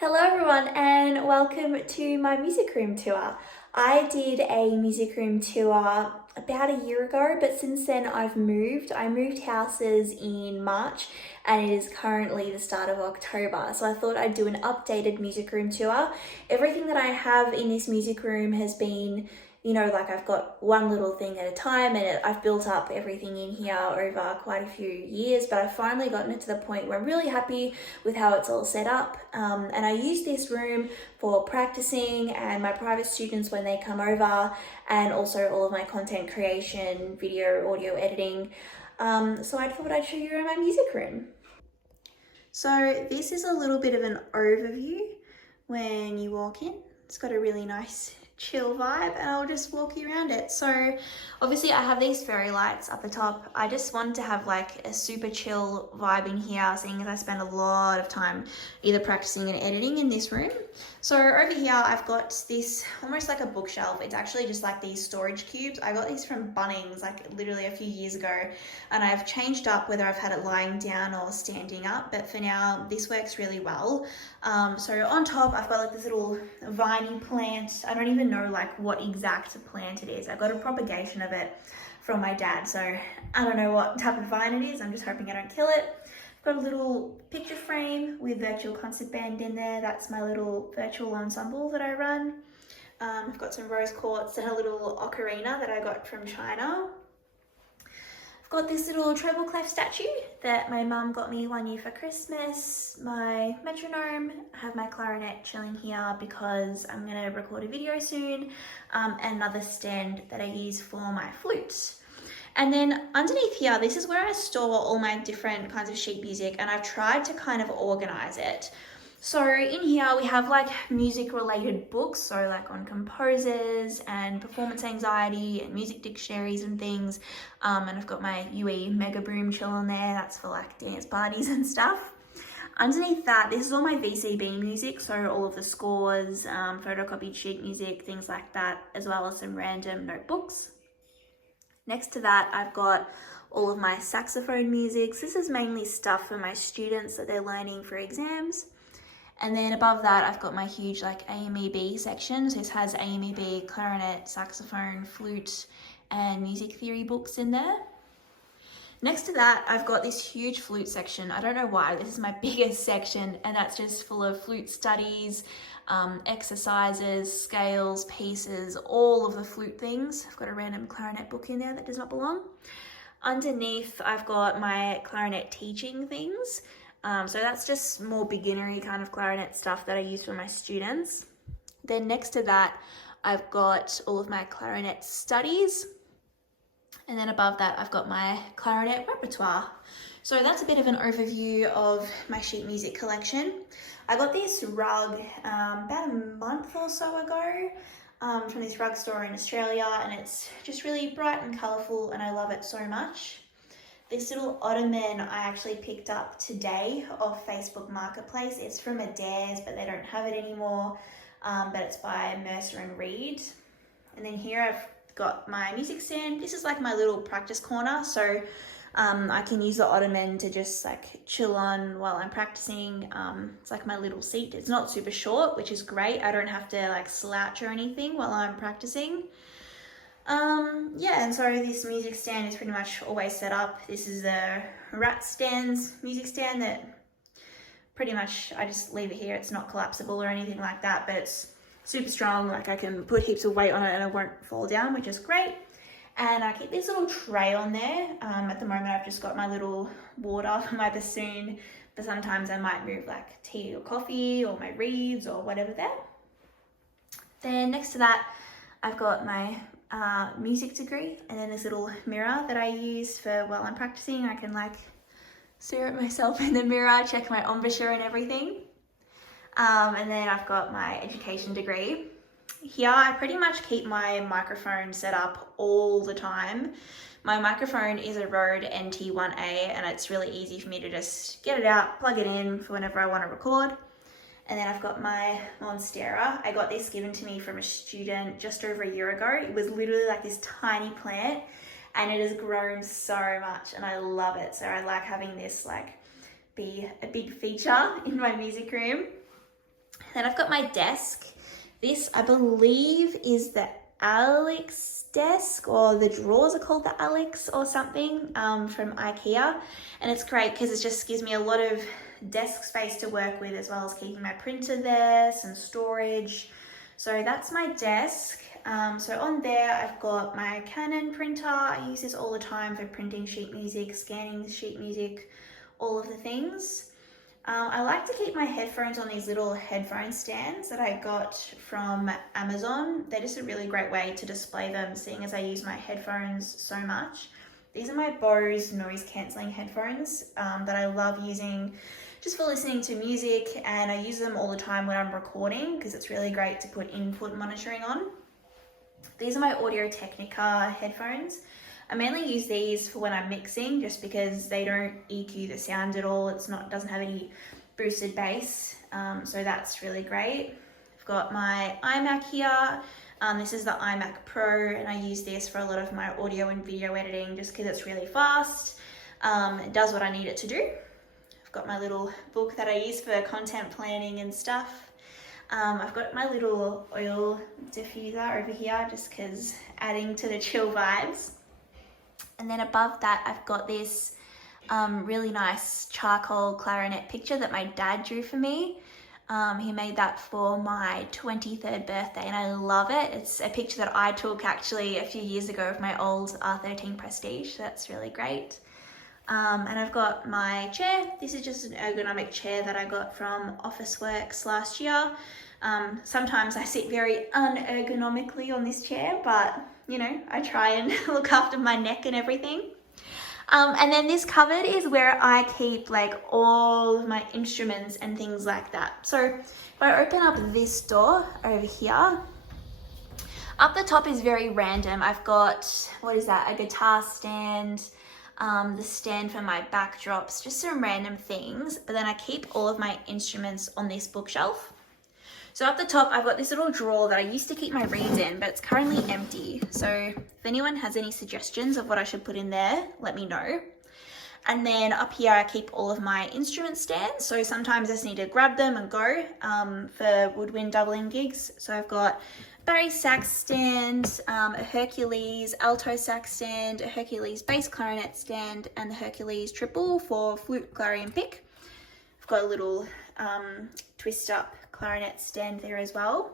Hello everyone and welcome to my music room tour. I did a music room tour about a year ago, but since then I've moved. I moved houses in March and it is currently the start of October. So I thought I'd do an updated music room tour. Everything that I have in this music room has been like I've got one little thing at a time and I've built up everything in here over quite a few years, but I've finally gotten it to the point where I'm really happy with how it's all set up. And I use this room for practicing and my private students when they come over, and also all of my content creation, video, audio editing. So I thought I'd show you around my music room. So this is a little bit of an overview when you walk in. It's got a really nice chill vibe and I'll just walk you around it. So obviously I have these fairy lights up the top. I just wanted to have like a super chill vibe in here, seeing as I spend a lot of time either practicing and editing in this room. So over here I've got this almost like a bookshelf. It's actually just like these storage cubes. I got these from Bunnings like literally a few years ago, and I've changed up whether I've had it lying down or standing up, but for now this works really well. So on top I've got like this little viney plant. I don't even know like what exact plant it is. I got a propagation of it from my dad, so I don't know what type of vine it is. I'm just hoping I don't kill it. I've got a little picture frame with virtual concert band in there. That's my little virtual ensemble that I run. I've got some rose quartz and a little ocarina that I got from China. I've got this little treble clef statue that my mum got me one year for Christmas. My metronome. I have my clarinet chilling here because I'm going to record a video soon. And another stand that I use for my flute. And then underneath here, this is where I store all my different kinds of sheet music, and I've tried to kind of organize it. So in here we have like music related books, so like on composers and performance anxiety and music dictionaries and things. And I've got my UE Mega Boom chilling there. That's for like dance parties and stuff. Underneath that, this is all my VCB music, so all of the scores, photocopied sheet music, things like that, as well as some random notebooks. Next to that, I've got all of my saxophone music. This is mainly stuff for my students that they're learning for exams. And then above that, I've got my huge like AMEB section. So this has AMEB, clarinet, saxophone, flute, and music theory books in there. Next to that, I've got this huge flute section. I don't know why, this is my biggest section, and that's just full of flute studies, exercises, scales, pieces, all of the flute things. I've got a random clarinet book in there that does not belong. Underneath, I've got my clarinet teaching things. So that's just more beginnery kind of clarinet stuff that I use for my students. Then next to that, I've got all of my clarinet studies. And then above that, I've got my clarinet repertoire. So that's a bit of an overview of my sheet music collection. I got this rug about a month or so ago from this rug store in Australia, and it's just really bright and colourful and I love it so much. This little ottoman I actually picked up today off Facebook Marketplace. It's from Adairs, but they don't have it anymore, but it's by Mercer and Reed. And then here I've got my music stand. This is like my little practice corner, so I can use the ottoman to just like chill on while I'm practicing. It's like my little seat. It's not super short, which is great. I don't have to like slouch or anything while I'm practicing. Yeah, and so this music stand is pretty much always set up. This is a Rat Stands music stand that pretty much I just leave it here. It's not collapsible or anything like that, but it's super strong. Like I can put heaps of weight on it and it won't fall down, which is great. And I keep this little tray on there. At the moment I've just got my little water for my bassoon, but sometimes I might move like tea or coffee or my reeds or whatever there. Then next to that, I've got my music degree, and then this little mirror that I use for while I'm practicing. I can like stare at myself in the mirror, check my embouchure and everything. And then I've got my education degree. Here I pretty much keep my microphone set up all the time. My microphone is a Rode NT1A and it's really easy for me to just get it out, plug it in for whenever I want to record. And then I've got my Monstera. I got this given to me from a student just over a year ago. It was literally like this tiny plant and it has grown so much and I love it. So I like having this like be a big feature in my music room. Then I've got my desk. This, I believe, is the Alex desk, or the drawers are called the Alex or something, from IKEA. And it's great because it just gives me a lot of desk space to work with, as well as keeping my printer there, some storage. So that's my desk. So on there, I've got my Canon printer. I use this all the time for printing sheet music, scanning sheet music, all of the things. I like to keep my headphones on these little headphone stands that I got from Amazon. They're just a really great way to display them, seeing as I use my headphones so much. These are my Bose noise cancelling headphones that I love using just for listening to music, and I use them all the time when I'm recording because it's really great to put input monitoring on. These are my Audio-Technica headphones. I mainly use these for when I'm mixing, just because they don't EQ the sound at all. Doesn't have any boosted bass, so that's really great. I've got my iMac here. This is the iMac Pro, and I use this for a lot of my audio and video editing just because it's really fast. It does what I need it to do. I've got my little book that I use for content planning and stuff. I've got my little oil diffuser over here just because adding to the chill vibes. And then above that, I've got this really nice charcoal clarinet picture that my dad drew for me. He made that for my 23rd birthday, and I love it. It's a picture that I took actually a few years ago of my old R13 Prestige, so that's really great. And I've got my chair. This is just an ergonomic chair that I got from Officeworks last year. Sometimes I sit very unergonomically on this chair, but you know, I try and look after my neck and everything. And then this cupboard is where I keep like all of my instruments and things like that. So if I open up this door over here, up the top is very random. I've got, what is that? A guitar stand, the stand for my backdrops, just some random things. But then I keep all of my instruments on this bookshelf. So up the top, I've got this little drawer that I used to keep my reeds in, but it's currently empty. So if anyone has any suggestions of what I should put in there, let me know. And then up here, I keep all of my instrument stands. So sometimes I just need to grab them and go for woodwind doubling gigs. So I've got Barry sax stand, a Hercules alto sax stand, a Hercules bass clarinet stand, and the Hercules triple for flute, clarion, pick. I've got a little twist up clarinet stand there as well.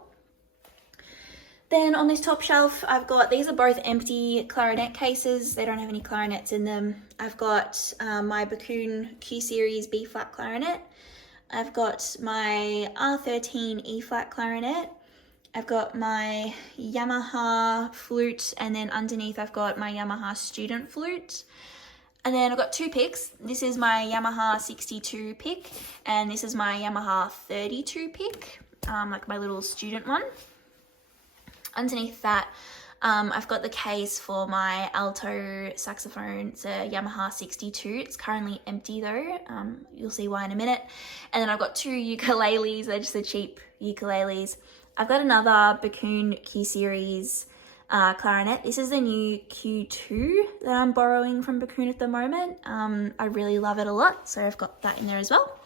Then on this top shelf, I've got, these are both empty clarinet cases. They don't have any clarinets in them. I've got my Bakun Q Series B flat clarinet. I've got my R13 E flat clarinet. I've got my Yamaha flute, and then underneath I've got my Yamaha student flute. And then I've got two picks. This is my Yamaha 62 pick, and this is my Yamaha 32 pick, like my little student one. Underneath that, I've got the case for my alto saxophone. It's a Yamaha 62. It's currently empty though. You'll see why in a minute. And then I've got two ukuleles. They're just the cheap ukuleles. I've got another Bakun Q Series clarinet. This is the new Q2 that I'm borrowing from Bakun at the moment. I really love it a lot, so I've got that in there as well.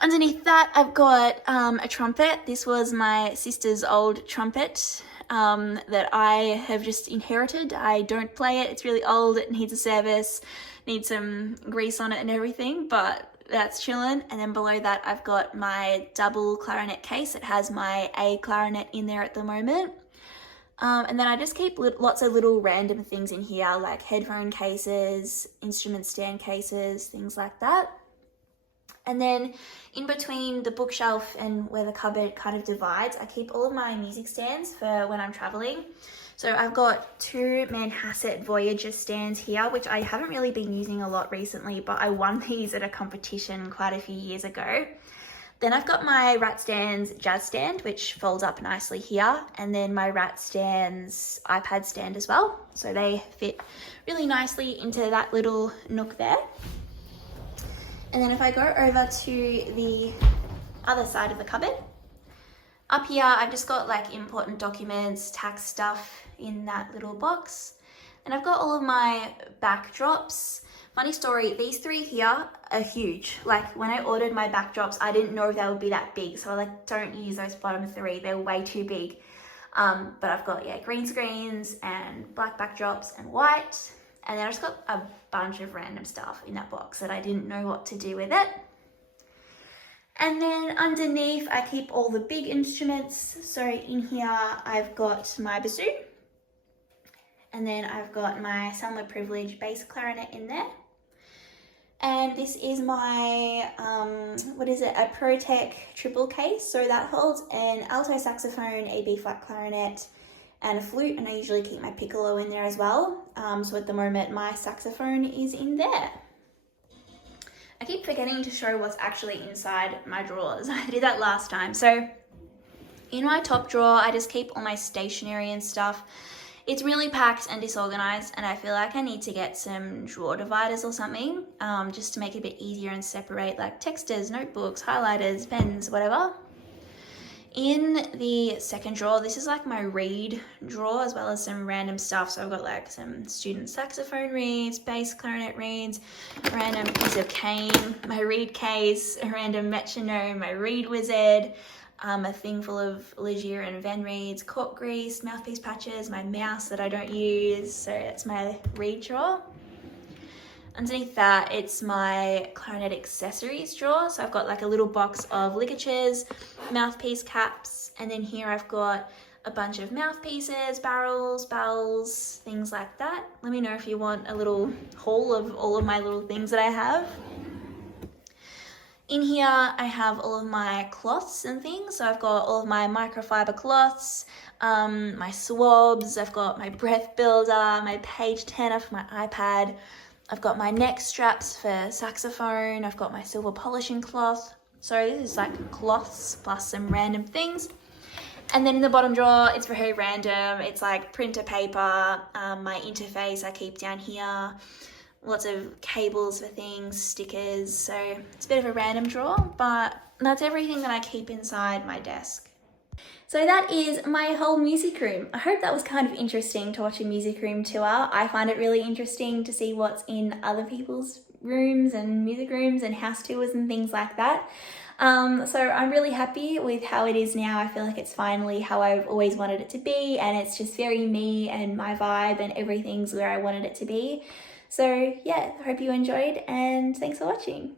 Underneath that, I've got a trumpet. This was my sister's old trumpet that I have just inherited. I don't play it. It's really old. It needs a service, needs some grease on it and everything, but that's chilling. And then below that, I've got my double clarinet case. It has my A clarinet in there at the moment. And then I just keep lots of little random things in here, like headphone cases, instrument stand cases, things like that. And then in between the bookshelf and where the cupboard kind of divides, I keep all of my music stands for when I'm traveling. So I've got two Manhasset Voyager stands here, which I haven't really been using a lot recently, but I won these at a competition quite a few years ago. Then I've got my Rat Stands jazz stand, which folds up nicely here. And then my Rat Stands iPad stand as well. So they fit really nicely into that little nook there. And then if I go over to the other side of the cupboard, up here I've just got like important documents, tax stuff in that little box. And I've got all of my backdrops. Funny story, these three here are huge. Like when I ordered my backdrops, I didn't know they would be that big. So I like, don't use those bottom three. They're way too big. But I've got, yeah, green screens and black backdrops and white. And then I just got a bunch of random stuff in that box that I didn't know what to do with it. And then underneath, I keep all the big instruments. So in here, I've got my bassoon. And then I've got my Selma Privilege bass clarinet in there. And this is my, a ProTech triple case. So that holds an alto saxophone, a B-flat clarinet, and a flute. And I usually keep my piccolo in there as well. So at the moment, my saxophone is in there. I keep forgetting to show what's actually inside my drawers. I did that last time. So in my top drawer, I just keep all my stationery and stuff. It's really packed and disorganized, and I feel like I need to get some drawer dividers or something, just to make it a bit easier and separate like texters, notebooks, highlighters, pens, whatever. In the second drawer, this is like my reed drawer as well as some random stuff. So I've got like some student saxophone reeds, bass clarinet reeds, a random piece of cane, my reed case, a random metronome, my reed wizard, a thing full of Ligier and Van reeds, cork grease, mouthpiece patches, my mouse that I don't use. So that's my reed drawer. Underneath that, it's my clarinet accessories drawer. So I've got like a little box of ligatures, mouthpiece caps, and then here I've got a bunch of mouthpieces, barrels, bells, things like that. Let me know if you want a little haul of all of my little things that I have. In here, I have all of my cloths and things. So I've got all of my microfiber cloths, my swabs, I've got my breath builder, my page turner for my iPad. I've got my neck straps for saxophone. I've got my silver polishing cloth. So this is like cloths plus some random things. And then in the bottom drawer, it's very random. It's like printer paper, my interface I keep down here. Lots of cables for things, stickers, so it's a bit of a random drawer, but that's everything that I keep inside my desk. So that is my whole music room. I hope that was kind of interesting to watch a music room tour. I find it really interesting to see what's in other people's rooms and music rooms and house tours and things like that. So I'm really happy with how it is now. I feel like it's finally how I've always wanted it to be, and it's just very me and my vibe and everything's where I wanted it to be. So yeah, I hope you enjoyed and thanks for watching.